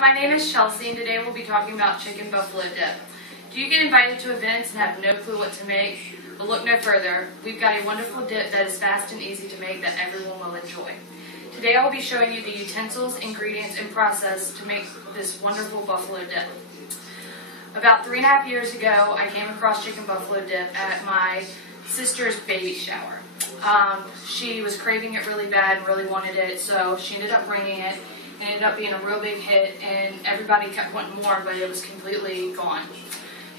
My name is Chelsea, and today we'll be talking about chicken buffalo dip. Do you get invited to events and have no clue what to make? Well, look no further. We've got a wonderful dip that is fast and easy to make that everyone will enjoy. Today I will be showing you the utensils, ingredients, and process to make this wonderful buffalo dip. About 3.5 years ago, I came across chicken buffalo dip at my sister's baby shower. She was craving it really bad and really wanted it, so she ended up bringing it. It ended up being a real big hit, and everybody kept wanting more, but it was completely gone.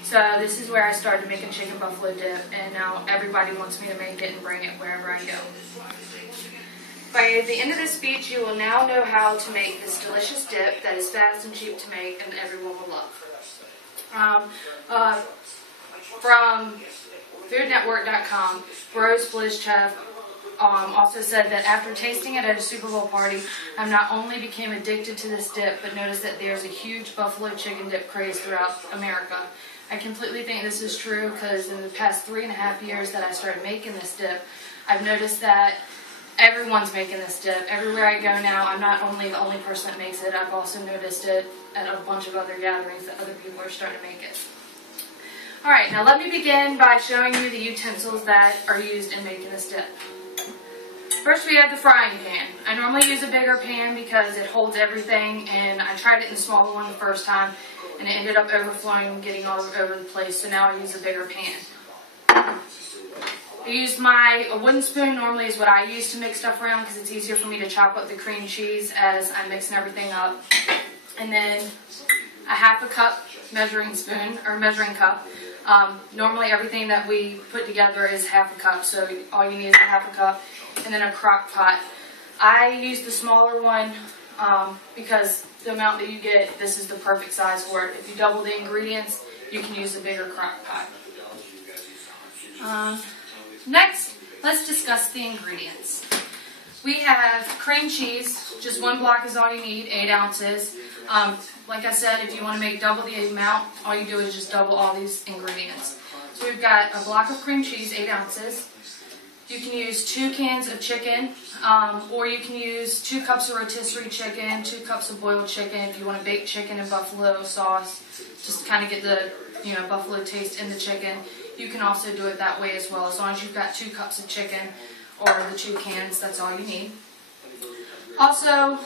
So this is where I started making chicken buffalo dip, and now everybody wants me to make it and bring it wherever I go. By the end of this speech, you will now know how to make this delicious dip that is fast and cheap to make and everyone will love. From foodnetwork.com, Bros Bliss Chef also said that after tasting it at a Super Bowl party, I not only became addicted to this dip, but noticed that there's a huge buffalo chicken dip craze throughout America. I completely think this is true because in the past 3.5 years that I started making this dip, I've noticed that everyone's making this dip. Everywhere I go now, I'm not only the only person that makes it, I've also noticed it at a bunch of other gatherings that other people are starting to make it. Alright, now let me begin by showing you the utensils that are used in making this dip. First we have the frying pan. I normally use a bigger pan because it holds everything, and I tried it in the smaller one the first time and it ended up overflowing and getting all over the place, so now I use a bigger pan. I used a wooden spoon normally is what I use to mix stuff around because it's easier for me to chop up the cream cheese as I'm mixing everything up. And then a 1/2 cup measuring spoon, or measuring cup. Normally everything that we put together is 1/2 cup, so all you need is a 1/2 cup. And then a crock pot. I use the smaller one because the amount that you get, this is the perfect size for it. If you double the ingredients, you can use a bigger crock pot. Next, let's discuss the ingredients. We have cream cheese, just 1 block is all you need, 8 ounces. Like I said, if you want to make double the amount, all you do is just double all these ingredients. So we've got a block of cream cheese, 8 ounces. You can use 2 cans of chicken, or you can use 2 cups of rotisserie chicken, 2 cups of boiled chicken. If you want to bake chicken in buffalo sauce, just to kind of get the buffalo taste in the chicken, you can also do it that way as well. As long as you've got 2 cups of chicken or the 2 cans, that's all you need. Also,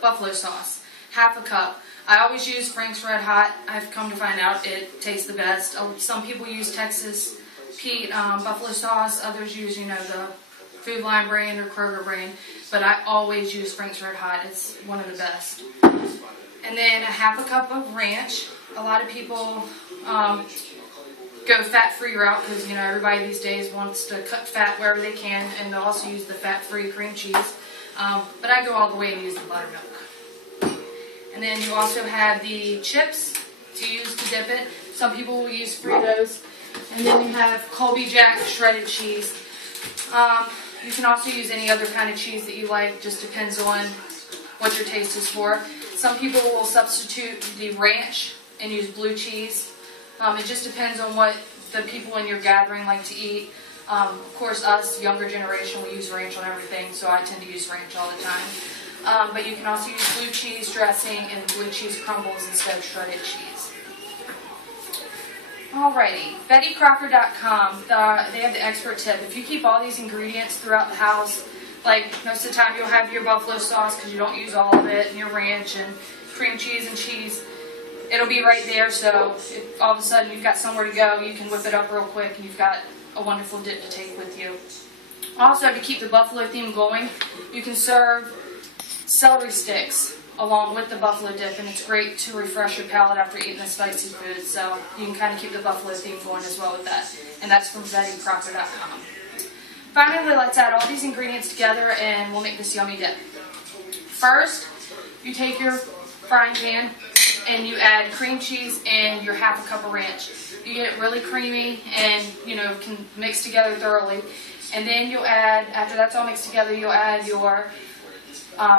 buffalo sauce, 1/2 cup. I always use Frank's Red Hot. I've come to find out it tastes the best. Some people use Texas Pete buffalo sauce. Others use, the Food Line brand or Kroger brand. But I always use Frank's Red Hot. It's one of the best. And then a 1/2 cup of ranch. A lot of people go fat-free route because, everybody these days wants to cut fat wherever they can, and they'll also use the fat-free cream cheese. But I go all the way and use the buttermilk. And then you also have the chips to use to dip it. Some people will use Fritos. And then you have Colby Jack shredded cheese. You can also use any other kind of cheese that you like, just depends on what your taste is for. Some people will substitute the ranch and use blue cheese. It just depends on what the people in your gathering like to eat. Of course, us, younger generation, we use ranch on everything, so I tend to use ranch all the time. But you can also use blue cheese dressing and blue cheese crumbles instead of shredded cheese. Alrighty, BettyCrocker.com, they have the expert tip. If you keep all these ingredients throughout the house, like most of the time you'll have your buffalo sauce because you don't use all of it, and your ranch and cream cheese and cheese, it'll be right there, so if all of a sudden you've got somewhere to go, you can whip it up real quick and you've got a wonderful dip to take with you. Also, to keep the buffalo theme going, you can serve celery sticks along with the buffalo dip, and it's great to refresh your palate after eating the spicy food, so you can kind of keep the buffalo theme going as well with that, and that's from BettyCrocker.com. Finally, let's add all these ingredients together and we'll make this yummy dip. First, you take your frying pan and you add cream cheese and your 1/2 cup of ranch. You get it really creamy and can mix together thoroughly, and then you'll add, after that's all mixed together, you'll add your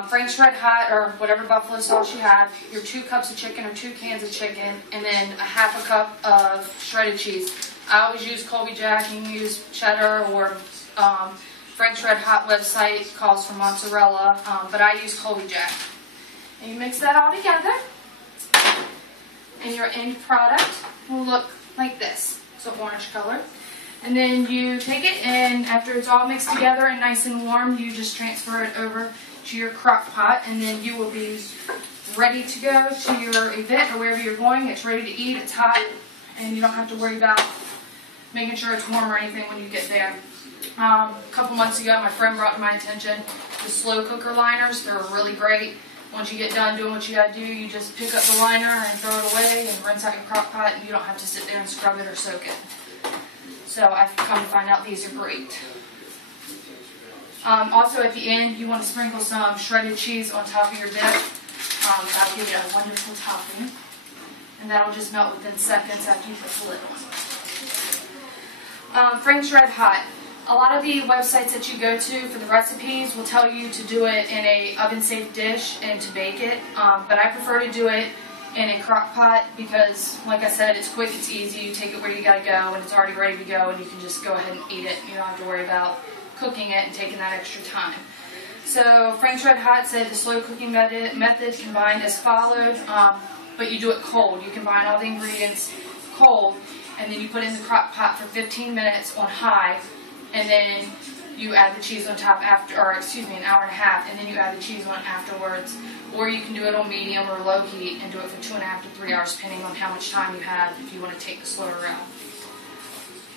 Frank's Red Hot or whatever buffalo sauce you have, your 2 cups of chicken or 2 cans of chicken, and then a 1/2 cup of shredded cheese. I always use Colby Jack. You can use cheddar, or Frank's Red Hot website calls for mozzarella, but I use Colby Jack. And you mix that all together. And your end product will look like this. So orange color. And then you take it, and after it's all mixed together and nice and warm, you just transfer it over to your crock pot, and then you will be ready to go to your event or wherever you're going. It's ready to eat, it's hot, and you don't have to worry about making sure it's warm or anything when you get there. A couple months ago, my friend brought to my attention the slow cooker liners. They're really great. Once you get done doing what you got to do, you just pick up the liner and throw it away and rinse out your crock pot, and you don't have to sit there and scrub it or soak it. So I've come to find out these are great. Also at the end, you want to sprinkle some shredded cheese on top of your dip. That'll give you a wonderful topping. And that'll just melt within seconds after you put the lid on. French red hot. A lot of the websites that you go to for the recipes will tell you to do it in a oven-safe dish and to bake it. But I prefer to do it in a crock pot because, like I said, it's quick, it's easy. You take it where you got to go, and it's already ready to go, and you can just go ahead and eat it. You don't have to worry about cooking it and taking that extra time. So Frank's Red Hot said the slow cooking method combined as followed, but you do it cold. You combine all the ingredients cold, and then you put it in the crock pot for 15 minutes on high, and then you add the cheese on top after, or excuse me, an hour and a half, and then you add the cheese on afterwards. Or you can do it on medium or low heat and do it for 2.5 to 3 hours, depending on how much time you have if you want to take the slower route.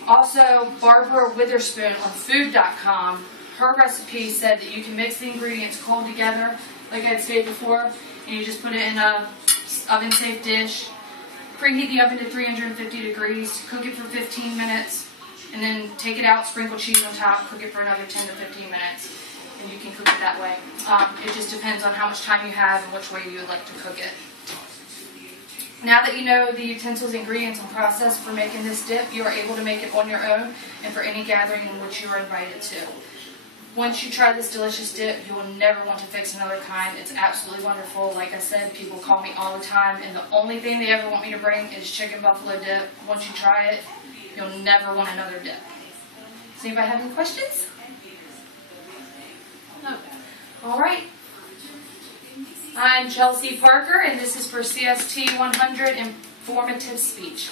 Also, Barbara Witherspoon on food.com, her recipe said that you can mix the ingredients cold together, like I'd stated before, and you just put it in a oven-safe dish, preheat the oven to 350 degrees, cook it for 15 minutes, and then take it out, sprinkle cheese on top, cook it for another 10 to 15 minutes, and you can cook it that way. It just depends on how much time you have and which way you would like to cook it. Now that you know the utensils, ingredients, and process for making this dip, you are able to make it on your own and for any gathering in which you are invited to. Once you try this delicious dip, you will never want to fix another kind. It's absolutely wonderful. Like I said, people call me all the time, and the only thing they ever want me to bring is chicken buffalo dip. Once you try it, you'll never want another dip. Does anybody have any questions? No. All right. I'm Chelsea Parker, and this is for CST 100 Informative Speech.